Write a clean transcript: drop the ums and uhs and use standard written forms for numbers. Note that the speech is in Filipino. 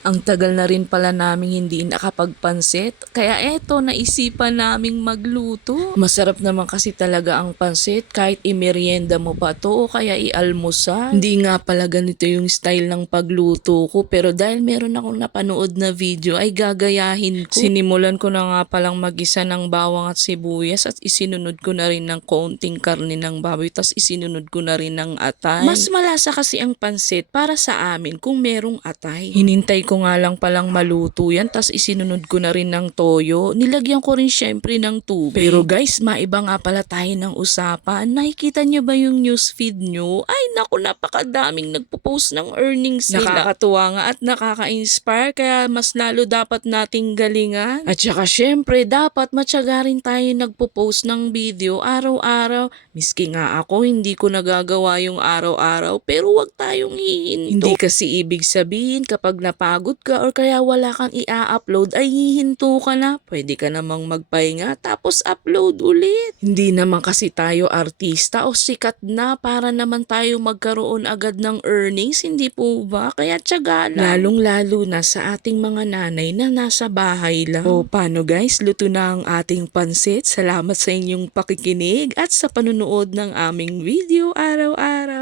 Ang tagal na rin pala naming hindi nakapagpansit, kaya eto naisipan naming magluto. Masarap naman kasi talaga ang pansit kahit imerienda mo pa to o kaya ialmusal. Hindi nga pala ganito yung style ng pagluto ko, pero dahil meron akong napanood na video ay gagayahin ko. Sinimulan ko na nga palang magisa ng bawang at sibuyas at isinunod ko na rin ng konting karne ng baboy, tas isinunod ko na rin ng atay. Mas malasa kasi ang pansit para sa amin kung merong atay. Hinintay ko nga lang palang maluto yan, tas isinunod ko na rin ng toyo. Nilagyan ko rin syempre ng tubig. Pero guys, maiba nga pala tayo ng usapan. Nakikita niyo ba yung newsfeed nyo? Ay naku, napakadaming nagpo-post ng earnings nila. Nakakatuwa nga at nakaka-inspire, kaya mas lalo dapat nating galingan. At saka syempre, dapat matyaga rin tayo nagpo-post ng video araw-araw. Miski nga ako, hindi ko nagagawa yung araw-araw, pero wag tayong hihinto. Hindi kasi ibig sabihin kapag napagod ka or kaya wala kang i-upload ay hihinto ka na. Pwede ka namang magpahinga tapos upload ulit. Hindi naman kasi tayo artista o sikat na para naman tayo magkaroon agad ng earnings, hindi po ba? Kaya tiyaga lang. Lalong-lalo na sa ating mga nanay na nasa bahay lang. O paano guys, luto na ang ating pansit. Salamat sa inyong pakikinig at sa panunood ng aming video araw-araw.